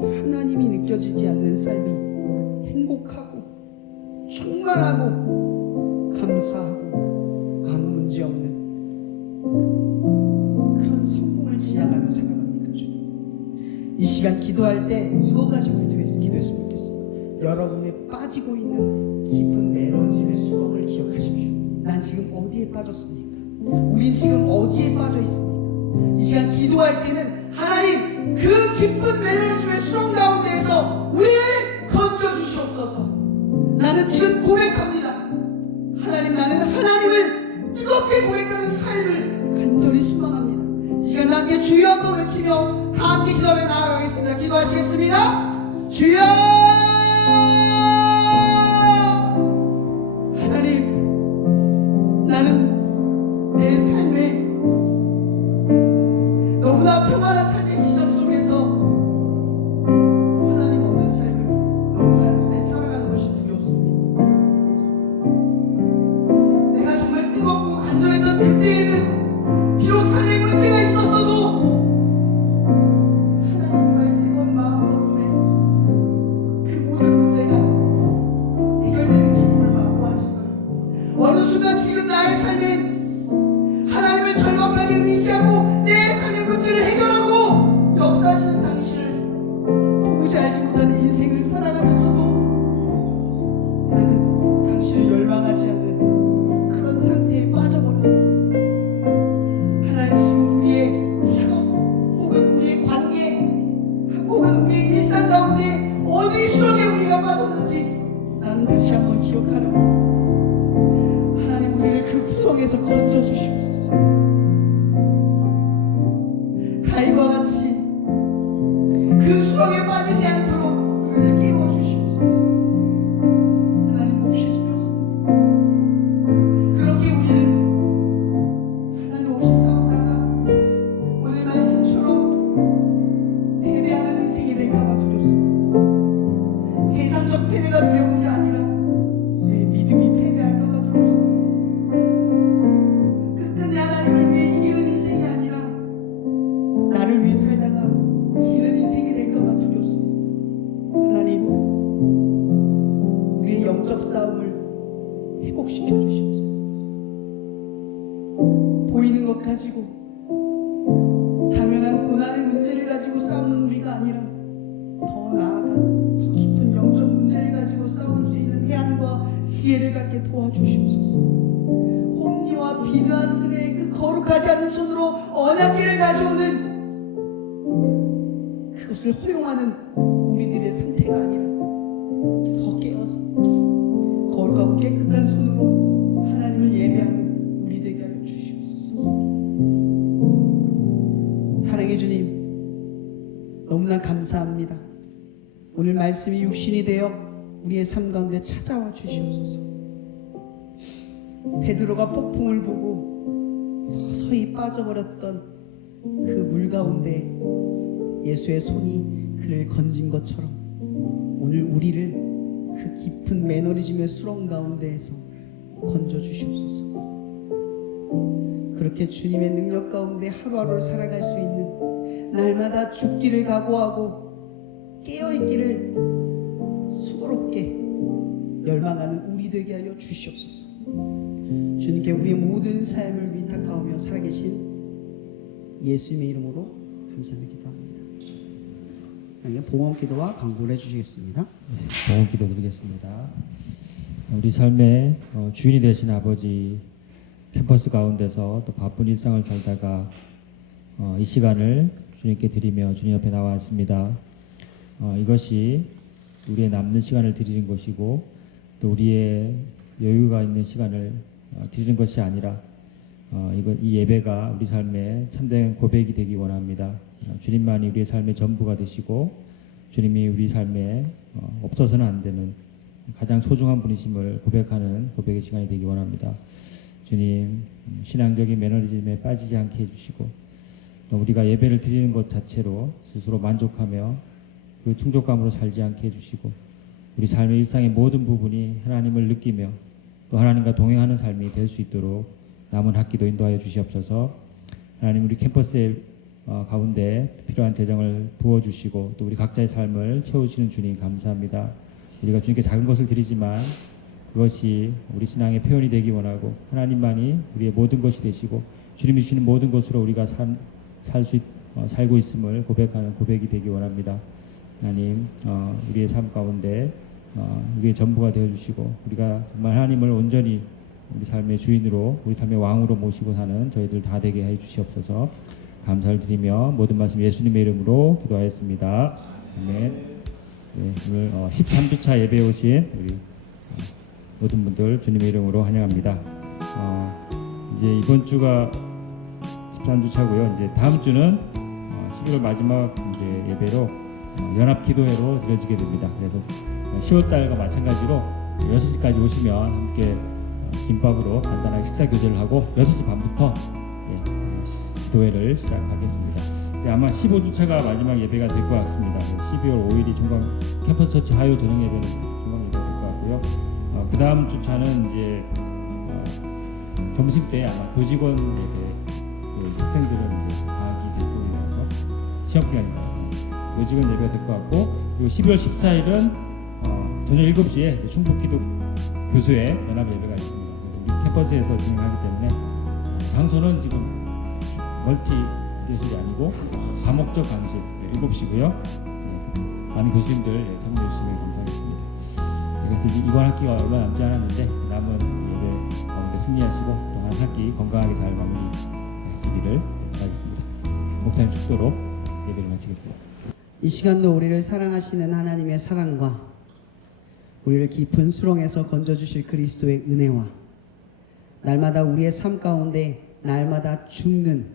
하나님이 느껴지지 않는 삶이 행복하고 충만하고 감사하고 아무 문제 없는 그런 성공을 지향하며 살아갑니까, 주님? 이 시간 기도할 때 이거 가지고 기도했으면 좋겠어요. 여러분의 빠지고 있는 깊은 에너지의 수렁을 기억하십시오. 난 지금 어디에 빠졌습니까? 우린 지금 어디에 빠져 있습니까? 이 시간 기도할 때는 하나님, 그 깊은 매너리즘의 수렁 가운데에서 우리를 건져 주시옵소서. 나는 지금 고백합니다. 하나님, 나는 하나님을 뜨겁게 고백하는 삶을 간절히 소망합니다. 이 시간 함께 주여 한번 외치며 다 함께 기도하며 나아가겠습니다. 기도하시겠습니다. 주여! 하나님, 나는 내 삶에 너무나 평안한 삶의 지점 속에서 하나님 없는 삶을 너무나 잘 살아가는 것이 두렵습니다. 내가 정말 뜨겁고 간절했던 그때에는 비록 삶에 문제가 있었어도 하나님과의 뜨거운 마음 덕분에 그 모든 문제가 해결되는 기쁨을 맛보았지만, 어느 순간 지금 나의 삶엔 하나님을 절박하게 의지하고 내 삶의 문제를 해결하고 역사하시는 당신을 도무지 알지 못하는 인생을 살아가면서도 나는 당신을 열망하지 않는 그런 상태에 빠져버렸습니다. 하나님, 지금 우리의 학업 혹은 우리의 관계 혹은 우리의 일상 가운데 어디 수렁에 우리가 빠졌는지 나는 다시 한번 기억하려 합니다. 하나님, 우리를 그 구성에서 건져주시옵소서. 가인과 같이 그 수렁에 빠지지 않도록 우리를 깨워주시옵소서. 하나님, 몹시 두렵습니다. 그렇게 우리는 하나님 없이 싸우다가 오늘 말씀처럼 패배하는 인생이 될까봐 두렵습니다. 세상적 패배가 두려운 게 아니라 내 믿음이 패배할까봐 두렵습니다. 끝끝내 하나님을 위해 이기는 인생이 아니라 나를 위해 살다가 지는 인생이 될까봐 두렵습니다. 하나님, 우리의 영적 싸움을 회복시켜 주시옵소서. 보이는 것 가지고, 당연한 고난의 문제를 가지고 싸우는 우리가 아니라 더 나아가 더 깊은 영적 문제를 가지고 싸울 수 있는 해안과 지혜를 갖게 도와주시옵소서. 혼미와 비누와 스가의 그 거룩하지 않은 손으로 언약궤를 가져오는 그것을 허용하는 우리들의 상태가 아니라 더 깨어서 거룩하고 깨끗한 손으로 하나님을 예배하는 우리 되게 하여 주시옵소서. 사랑의 주님, 너무나 감사합니다. 오늘 말씀이 육신이 되어 우리의 삶 가운데 찾아와 주시옵소서. 베드로가 폭풍을 보고 서서히 빠져버렸던 그 물 가운데 예수의 손이 그를 건진 것처럼 오늘 우리를 그 깊은 매너리즘의 수렁 가운데에서 건져 주시옵소서. 그렇게 주님의 능력 가운데 하루하루를 살아갈 수 있는, 날마다 죽기를 각오하고 깨어있기를 수고롭게 열망하는 우리 되게 하여 주시옵소서. 주님께 우리의 모든 삶을 위탁하오며 살아계신 예수님의 이름으로 감사하며 기도합니다. 봉헌 기도와 강구를 해주시겠습니다. 네, 봉헌 기도 드리겠습니다. 우리 삶의 주인이 되신 아버지, 캠퍼스 가운데서 또 바쁜 일상을 살다가 이 시간을 주님께 드리며 주님 옆에 나왔습니다. 이것이 우리의 남는 시간을 드리는 것이고 또 우리의 여유가 있는 시간을 드리는 것이 아니라 이 예배가 우리 삶의 참된 고백이 되기 원합니다. 주님만이 우리의 삶의 전부가 되시고 주님이 우리 삶에 없어서는 안 되는 가장 소중한 분이심을 고백하는 고백의 시간이 되기 원합니다. 주님, 신앙적인 매너리즘에 빠지지 않게 해주시고 또 우리가 예배를 드리는 것 자체로 스스로 만족하며 그 충족감으로 살지 않게 해주시고 우리 삶의 일상의 모든 부분이 하나님을 느끼며 또 하나님과 동행하는 삶이 될 수 있도록 남은 학기도 인도하여 주시옵소서. 하나님 우리 캠퍼스의 가운데 필요한 재정을 부어주시고 또 우리 각자의 삶을 채우시는 주님 감사합니다. 우리가 주님께 작은 것을 드리지만 그것이 우리 신앙의 표현이 되기 원하고 하나님만이 우리의 모든 것이 되시고 주님이 주시는 모든 것으로 우리가 살고 있음을 고백하는 고백이 되기 원합니다. 하나님 우리의 삶 가운데 우리의 전부가 되어주시고 우리가 정말 하나님을 온전히 우리 삶의 주인으로 우리 삶의 왕으로 모시고 사는 저희들 다 되게 해 주시옵소서. 감사를 드리며 모든 말씀 예수님의 이름으로 기도하였습니다. 아멘. 네, 오늘 13주차 예배에 오신 우리 모든 분들 주님의 이름으로 환영합니다. 이제 이번 주가 13주차고요. 이제 다음 주는 11월 마지막 이제 예배로 연합 기도회로 드려지게 됩니다. 그래서 10월 달과 마찬가지로 6시까지 오시면 함께 김밥으로 간단하게 식사 교제를 하고 6시 반부터 기도회를 시작하겠습니다. 아마 15주차가 마지막 예배가 될 것 같습니다. 12월 5일이 종강 캠퍼스 처치 화요 저녁 예배는 종강 예배가 될 것 같고요. 그 다음 주차는 이제 점심 때 아마 교직원 예배, 학생들은 이제 방학이 되고 나서 시험 기간입니다. 교직원 예배가 될 것 같고 그리고 12월 14일은 저녁 7시에 충북기도 교수회 연합 예배가 있습니다. 그래서 우리 캠퍼스에서 진행하기 때문에 장소는 지금 멀티 예술이 아니고 다목적 강실 7시고요. 많은 교수님들 참여해 주시면 감사하겠습니다. 그래서 이번 학기가 얼마 남지 않았는데 남은 예배 가운데 승리하시고 또 한 학기 건강하게 잘 마무리하시기를 바라겠습니다. 목사님 축도로 예배를 마치겠습니다. 이 시간도 우리를 사랑하시는 하나님의 사랑과 우리를 깊은 수렁에서 건져주실 그리스도의 은혜와 날마다 우리의 삶 가운데 날마다 죽는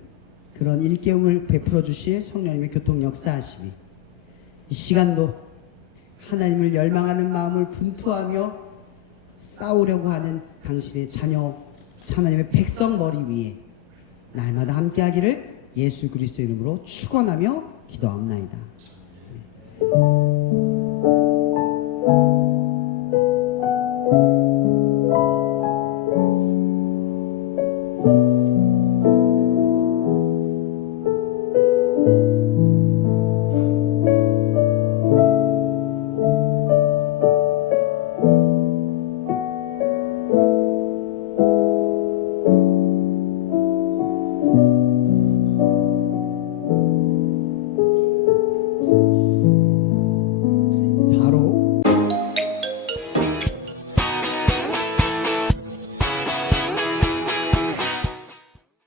그런 일깨움을 베풀어 주실 성령님의 교통 역사하심이 이 시간도 하나님을 열망하는 마음을 분투하며 싸우려고 하는 당신의 자녀 하나님의 백성 머리 위에 날마다 함께하기를 예수 그리스도 이름으로 축원하며 기도합나이다.